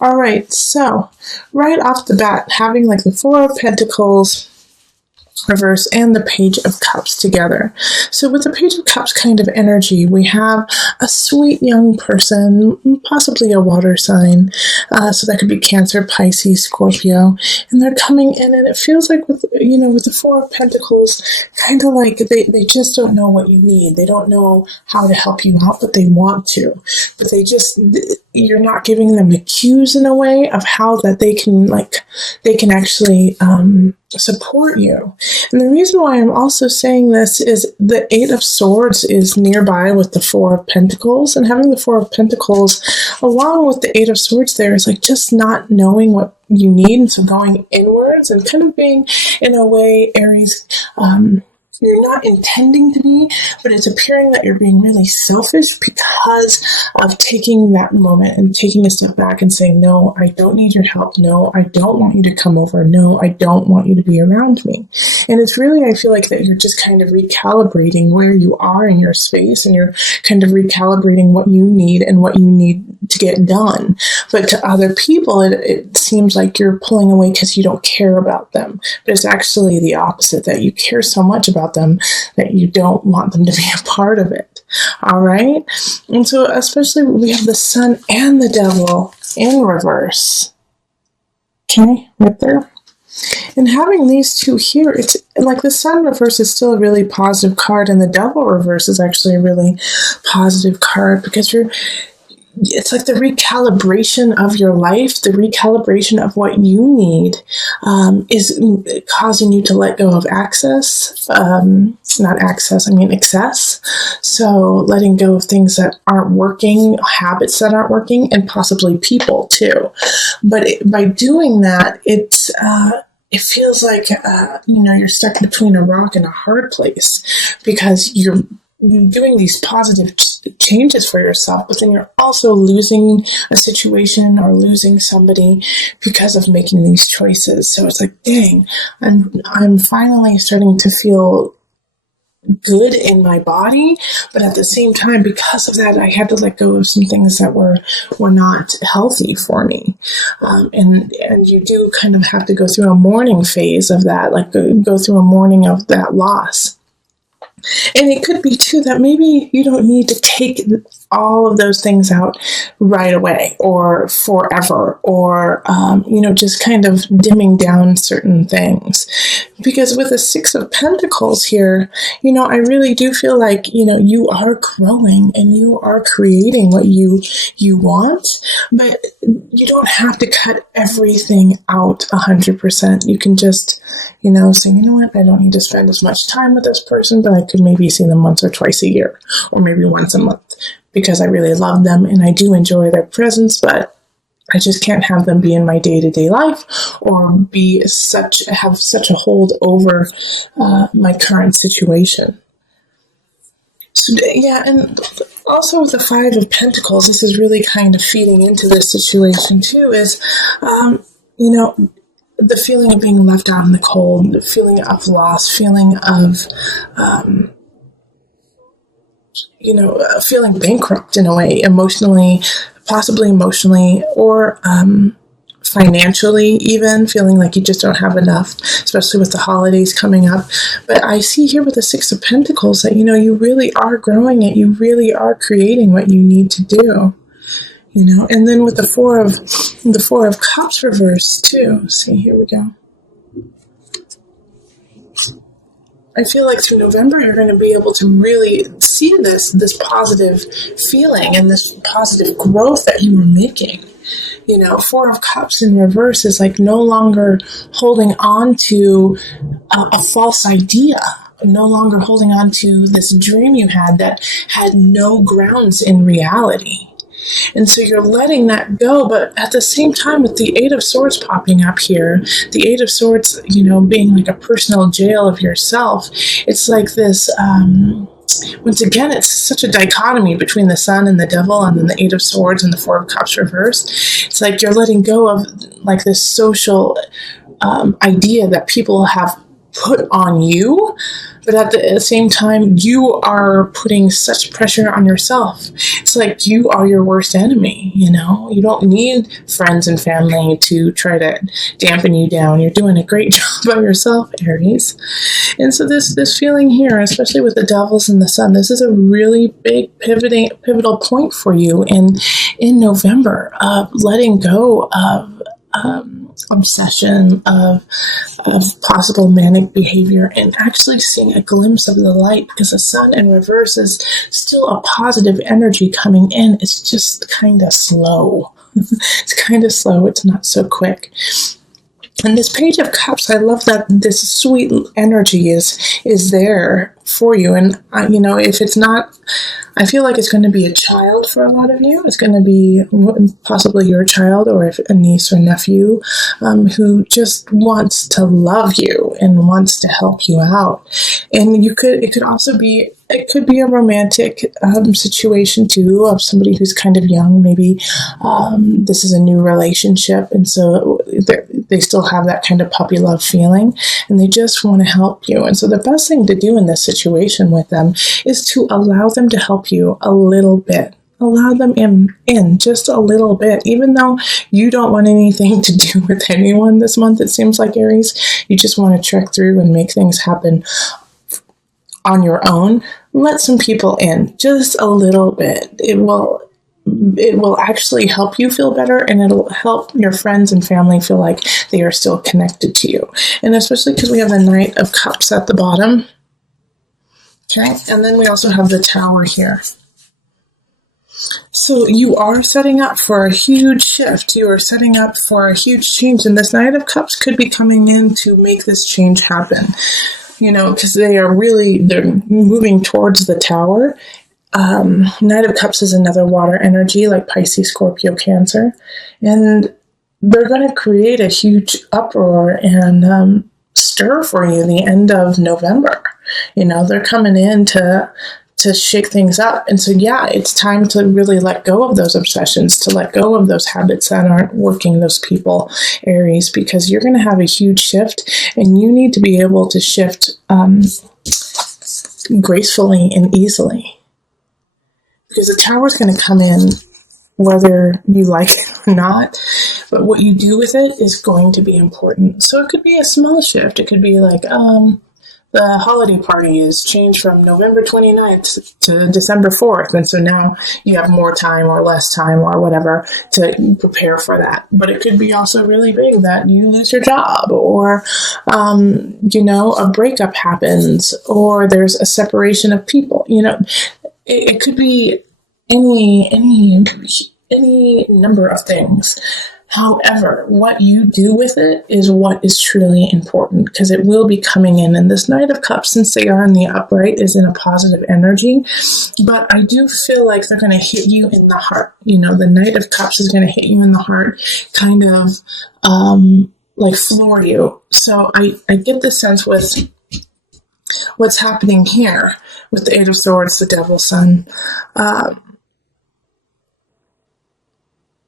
All right, so right off the bat, having like the Four of Pentacles reverse and the Page of Cups together. So with the Page of Cups kind of energy, we have a sweet young person, possibly a water sign. So that could be Cancer, Pisces, Scorpio, and they're coming in, and it feels like with the Four of Pentacles, kind of like they just don't know what you need. They don't know how to help you out, but they want to. But you're not giving them the cues in a way of how that they can actually support you. And the reason why I'm also saying this is the Eight of Swords is nearby with the Four of Pentacles, and having the Four of Pentacles along with the Eight of Swords there is like just not knowing what you need, and so going inwards and kind of being, in a way, Aries, you're not intending to be, but it's appearing that you're being really selfish because of taking that moment and taking a step back and saying, no, I don't need your help. No, I don't want you to come over. No, I don't want you to be around me. And it's really, I feel like that you're just kind of recalibrating where you are in your space, and you're kind of recalibrating what you need and what you need to get done. But to other people, it seems like you're pulling away because you don't care about them. But it's actually the opposite, that you care so much about them that you don't want them to be a part of it. All right? And so especially we have the Sun and the Devil in reverse. Okay, right there. And having these two here, it's like the Sun reverse is still a really positive card, and the Devil reverse is actually a really positive card, because it's like the recalibration of your life, the recalibration of what you need is causing you to let go of excess. So letting go of things that aren't working, habits that aren't working, and possibly people too. But by doing that, it feels like, you're stuck between a rock and a hard place, because you're doing these positive changes for yourself, but then you're also losing a situation or losing somebody because of making these choices. So it's like, dang, I'm finally starting to feel good in my body, but at the same time, because of that, I had to let go of some things that were not healthy for me. And you do kind of have to go through a mourning phase of that, like go through a mourning of that loss. And it could be, too, that maybe you don't need to take all of those things out right away or forever, or, just kind of dimming down certain things. Because with the Six of Pentacles here, I really do feel like, you are growing and you are creating what you want, but you don't have to cut everything out 100%. You can just, say, what, I don't need to spend as much time with this person, but I could maybe see them once or twice a year, or maybe once a month, because I really love them and I do enjoy their presence, but I just can't have them be in my day-to-day life or have such a hold over my current situation. So, yeah, and also with the Five of Pentacles, this is really kind of feeding into this situation too, is, the feeling of being left out in the cold, the feeling of loss, feeling of, feeling bankrupt in a way, possibly emotionally, or financially even, feeling like you just don't have enough, especially with the holidays coming up. But I see here with the Six of Pentacles that, you really are growing it. You really are creating what you need to do. And then with the Four of Cups reverse too. See, here we go. I feel like through November, you're going to be able to really see this positive feeling and this positive growth that you were making. Four of Cups in reverse is like no longer holding on to a false idea, no longer holding on to this dream you had that had no grounds in reality. And so you're letting that go, but at the same time, with the Eight of Swords popping up here, the Eight of Swords, being like a personal jail of yourself, it's like this, once again, it's such a dichotomy between the Sun and the Devil, and then the Eight of Swords and the Four of Cups reversed. It's like you're letting go of like this social idea that people have put on you, But at the same time, you are putting such pressure on yourself. It's like you are your worst enemy, you know? You don't need friends and family to try to dampen you down. You're doing a great job by yourself, Aries. And so this feeling here, especially with the devils and the sun, this is a really big pivotal point for you in November of letting go of obsession, of possible manic behavior, and actually seeing a glimpse of the light, because the sun in reverse is still a positive energy coming in. It's just kind of slow. It's kind of slow. It's not so quick. And this Page of Cups, I love that this sweet energy is there for you. And, you know, if it's not, I feel like it's going to be a child for a lot of you. It's going to be possibly your child, or if a niece or nephew who just wants to love you and wants to help you out. And it could also be, it could be a romantic situation too, of somebody who's kind of young. Maybe this is a new relationship, and so they still have that kind of puppy love feeling, and they just want to help you. And so the best thing to do in this situation with them is to allow them to help you a little bit. Allow them in just a little bit, even though you don't want anything to do with anyone this month. It seems like, Aries, you just want to trek through and make things happen on your own. Let some people in just a little bit. It will actually help you feel better, and it'll help your friends and family feel like they are still connected to you. And especially because we have the Knight of Cups at the bottom. Okay, and then we also have the Tower here. So you are setting up for a huge shift. You are setting up for a huge change, and this Knight of Cups could be coming in to make this change happen. You know, because they're moving towards the Tower. Knight of Cups is another water energy, like Pisces, Scorpio, Cancer, and they're going to create a huge uproar and stir for you the end of November. You know, they're coming in to shake things up. And so, yeah, it's time to really let go of those obsessions, to let go of those habits that aren't working, those people, Aries, because you're going to have a huge shift, and you need to be able to shift gracefully and easily. Because the Tower is going to come in whether you like it or not, but what you do with it is going to be important. So it could be a small shift. It could be like, the holiday party is changed from November 29th to December 4th. And so now you have more time or less time or whatever to prepare for that. But it could be also really big that you lose your job, or, you know, a breakup happens, or there's a separation of people. You know, it could be any number of things. However, what you do with it is what is truly important, because it will be coming in. And this Knight of Cups, since they are in the upright, is in a positive energy. But I do feel like they're going to hit you in the heart. You know, the Knight of Cups is going to hit you in the heart, kind of like floor you. So I get the sense with what's happening here with the Eight of Swords, the Devil, Sun.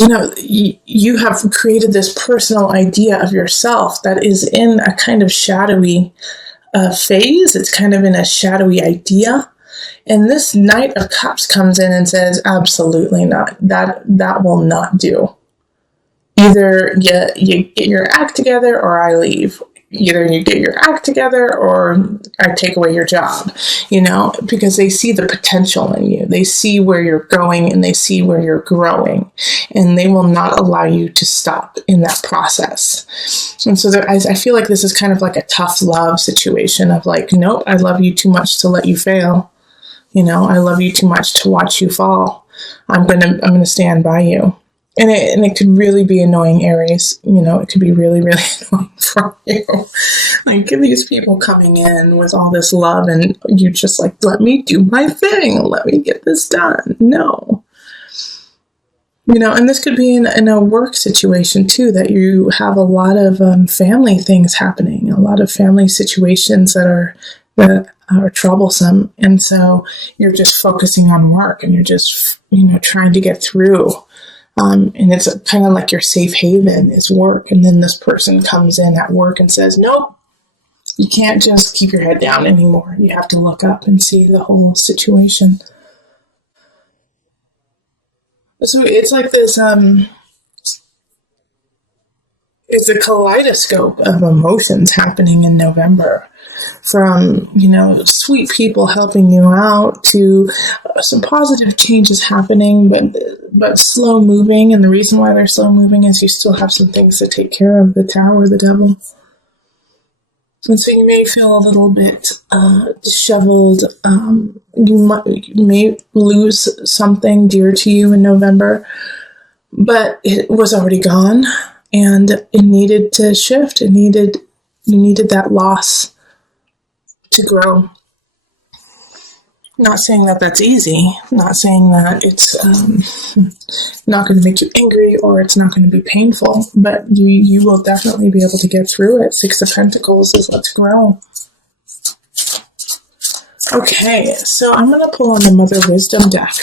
You know, you have created this personal idea of yourself that is in a kind of shadowy phase. It's kind of in a shadowy idea. And this Knight of Cups comes in and says, absolutely not. That will not do. Either you get your act together or I leave. Either you get your act together or I take away your job, you know, because they see the potential in you. They see where you're going and they see where you're growing, and they will not allow you to stop in that process. And so I feel like this is kind of like a tough love situation of like, nope, I love you too much to let you fail. You know, I love you too much to watch you fall. I'm going to stand by you. And it could really be annoying, Aries. You know, it could be really, really annoying for you. Like, these people coming in with all this love, and you just like, let me do my thing. Let me get this done. No. You know, and this could be in a work situation, too, that you have a lot of family things happening, a lot of family situations that are troublesome. And so you're just focusing on work, and you're just, you know, trying to get through. And it's kind of like your safe haven is work. And then this person comes in at work and says, nope, You can't just keep your head down anymore. You have to look up and see the whole situation. So it's like this, it's a kaleidoscope of emotions happening in November. From, sweet people helping you out to some positive changes happening, but slow moving. And the reason why they're slow moving is you still have some things to take care of, the Tower, the Devil. And so you may feel a little bit disheveled. You may lose something dear to you in November, but it was already gone, and it needed to shift. You needed that loss to grow. Not saying that that's easy. Not saying that it's not going to make you angry or it's not going to be painful, but you will definitely be able to get through it. Six of Pentacles is let's grow. Okay, so I'm going to pull on the Mother Wisdom deck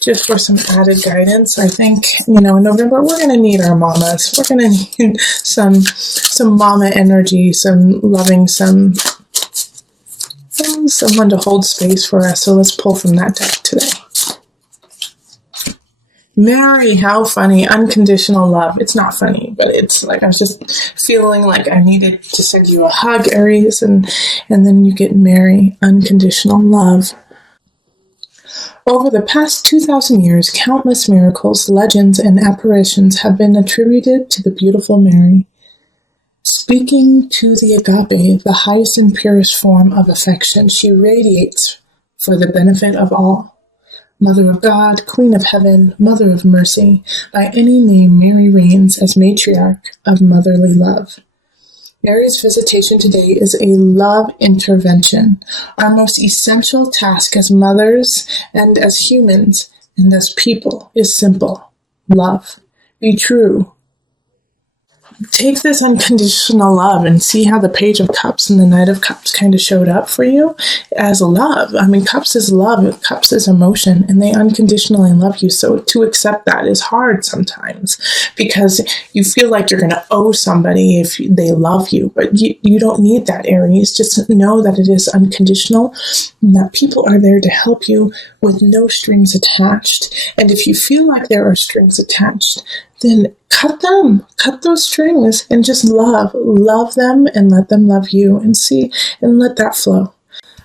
just for some added guidance. I think, in November, we're going to need our mamas. We're going to need some mama energy, some loving, someone to hold space for us. So let's pull from that deck today. Mary, how funny. Unconditional love. It's not funny, but it's like I was just feeling like I needed to send you a hug, Aries, and then you get Mary, unconditional love. Over the past 2,000 years, countless miracles, legends, and apparitions have been attributed to the beautiful Mary. Speaking to the agape, the highest and purest form of affection, she radiates for the benefit of all. Mother of God, Queen of Heaven, Mother of Mercy, by any name Mary reigns as matriarch of motherly love. Mary's visitation today is a love intervention. Our most essential task as mothers and as humans and as people is simple. Love. Be true. Take this unconditional love and see how the Page of Cups and the Knight of Cups kind of showed up for you as love. I mean, Cups is love, Cups is emotion, and they unconditionally love you. So to accept that is hard sometimes because you feel like you're going to owe somebody if they love you, but you don't need that, Aries. Just know that it is unconditional and that people are there to help you with no strings attached. And if you feel like there are strings attached, then cut those strings and just love them and let them love you and let that flow.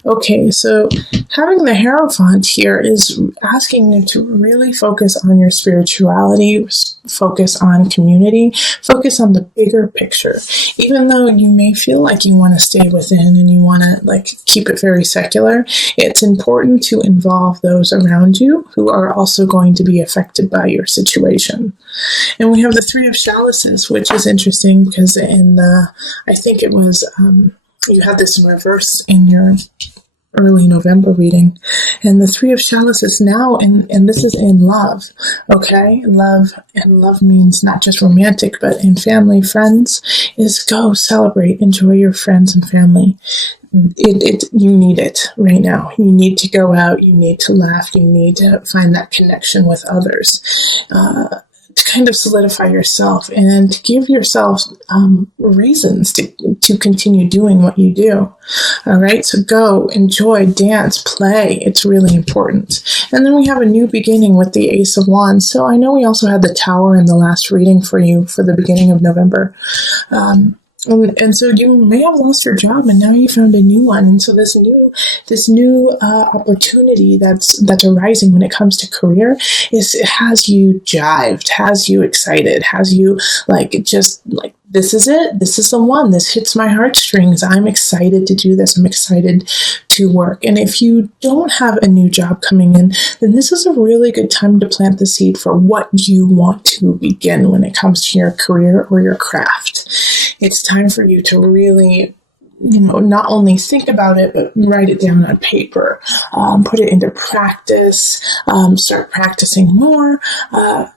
Okay, so having the Hierophant here is asking you to really focus on your spirituality, focus on community, focus on the bigger picture. Even though you may feel like you want to stay within and you want to keep it very secular, it's important to involve those around you who are also going to be affected by your situation. And we have the Three of Chalices, which is interesting because I think it was, you had this in reverse in your early November reading. And the Three of Chalices now, and this is in love, okay? Love means not just romantic, but in family, friends, is go celebrate, enjoy your friends and family. You need it right now. You need to go out, you need to laugh, you need to find that connection with others. To kind of solidify yourself and to give yourself reasons to continue doing what you do. All right, so go, enjoy, dance, play. It's really important. And then we have a new beginning with the Ace of Wands. So I know we also had the Tower in the last reading for you for the beginning of November. And so you may have lost your job and now you found a new one. And so this new opportunity that's arising when it comes to career it has you jived, has you excited, has you this is it. This is the one. This hits my heartstrings. I'm excited to do this. I'm excited to work. And if you don't have a new job coming in, then this is a really good time to plant the seed for what you want to begin when it comes to your career or your craft. It's time for you to really, not only think about it, but write it down on paper, put it into practice, start practicing more,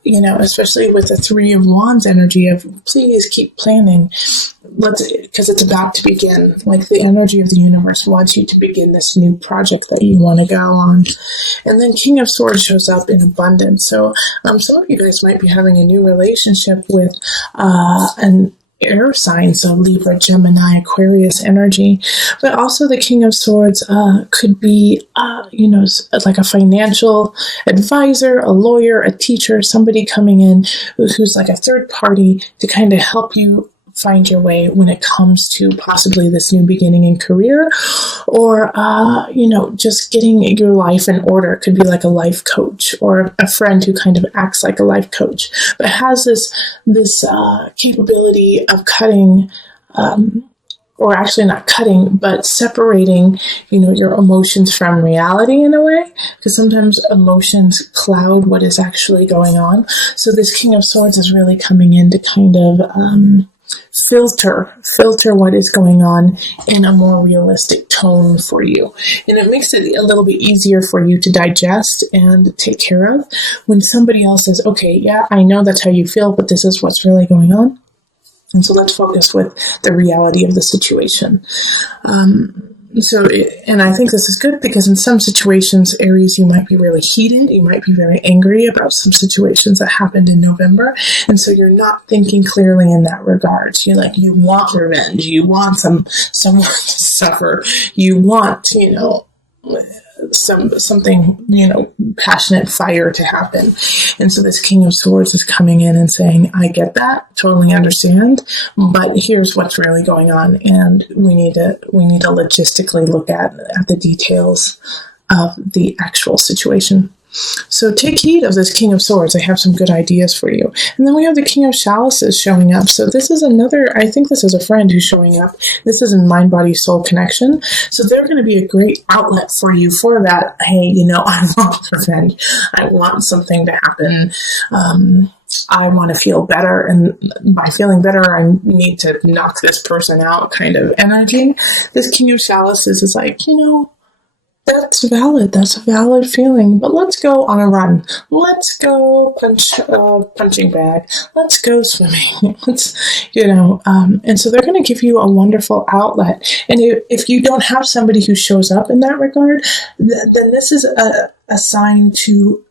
especially with the Three of Wands energy of please keep planning. Because it's about to begin. Like the energy of the universe wants you to begin this new project that you want to go on. And then King of Swords shows up in abundance. So some of you guys might be having a new relationship with air signs, so Libra, Gemini, Aquarius energy. But also the King of Swords could be, like a financial advisor, a lawyer, a teacher, somebody coming in who's like a third party to kind of help you find your way when it comes to possibly this new beginning in career, or just getting your life in order. It could be like a life coach or a friend who kind of acts like a life coach, but has this capability of cutting, or actually not cutting, but separating, your emotions from reality in a way, because sometimes emotions cloud what is actually going on. So this King of Swords is really coming in to kind of filter what is going on in a more realistic tone for you. And it makes it a little bit easier for you to digest and take care of when somebody else says, okay, yeah, I know that's how you feel, but this is what's really going on. And so let's focus with the reality of the situation. And I think this is good because in some situations, Aries, you might be really heated. You might be very angry about some situations that happened in November. And so you're not thinking clearly in that regard. You want revenge. You want someone to suffer. You want, something, passionate fire to happen. And so this King of Swords is coming in and saying, I get that, totally understand, but here's what's really going on. And we need to logistically look at the details of the actual situation. So take heed of this King of Swords. I have some good ideas for you. And then we have the King of Chalices showing up. So this is I think this is a friend who's showing up. This is in mind, body, soul connection. So they're going to be a great outlet for you for that. Hey, I want revenge. I want something to happen. I want to feel better. And by feeling better, I need to knock this person out kind of energy. This King of Chalices is like, that's valid. That's a valid feeling. But let's go on a run. Let's go punching bag. Let's go swimming. And so they're going to give you a wonderful outlet. And if you don't have somebody who shows up in that regard, then this is a sign to,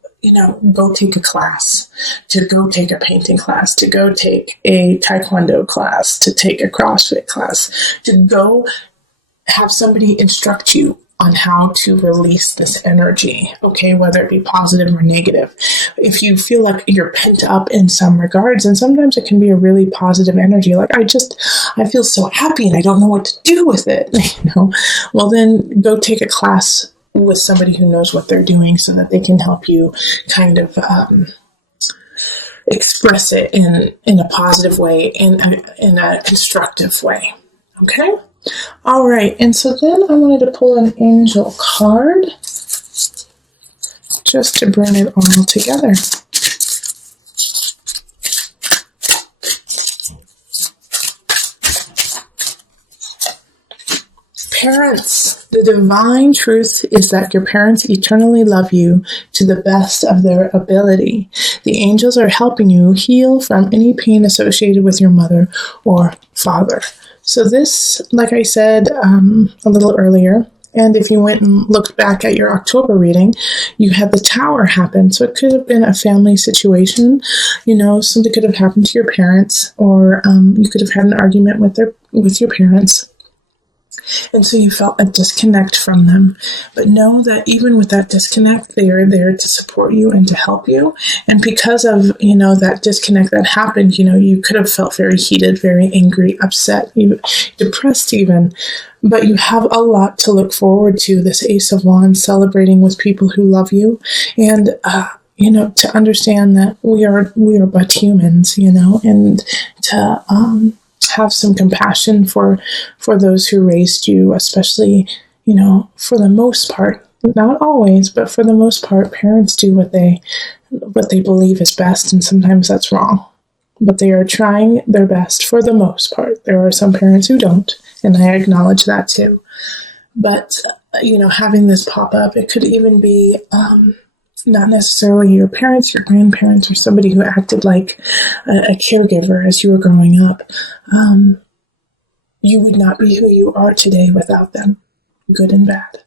go take a class, to go take a painting class, to go take a taekwondo class, to take a CrossFit class, to go have somebody instruct you on how to release this energy, okay, whether it be positive or negative. If you feel like you're pent up in some regards, and sometimes it can be a really positive energy, like I feel so happy and I don't know what to do with it, well then go take a class with somebody who knows what they're doing so that they can help you kind of express it in a positive way, in a constructive way, okay? All right, and so then I wanted to pull an angel card just to bring it all together. Parents, the divine truth is that your parents eternally love you to the best of their ability. The angels are helping you heal from any pain associated with your mother or father. So this, like I said a little earlier, and if you went and looked back at your October reading, you had the Tower happen. So it could have been a family situation, something could have happened to your parents, or you could have had an argument with your parents. And so you felt a disconnect from them. But know that even with that disconnect, they are there to support you and to help you. And because of, that disconnect that happened, you could have felt very heated, very angry, upset, even depressed even. But you have a lot to look forward to, this Ace of Wands, celebrating with people who love you. And, to understand that we are but humans, and to, have some compassion for those who raised you, especially, for the most part, not always, but for the most part, parents do what they believe is best, and sometimes that's wrong. But they are trying their best for the most part. There are some parents who don't, and I acknowledge that too. But, having this pop up, it could even be not necessarily your parents, your grandparents, or somebody who acted like a caregiver as you were growing up. You would not be who you are today without them, good and bad.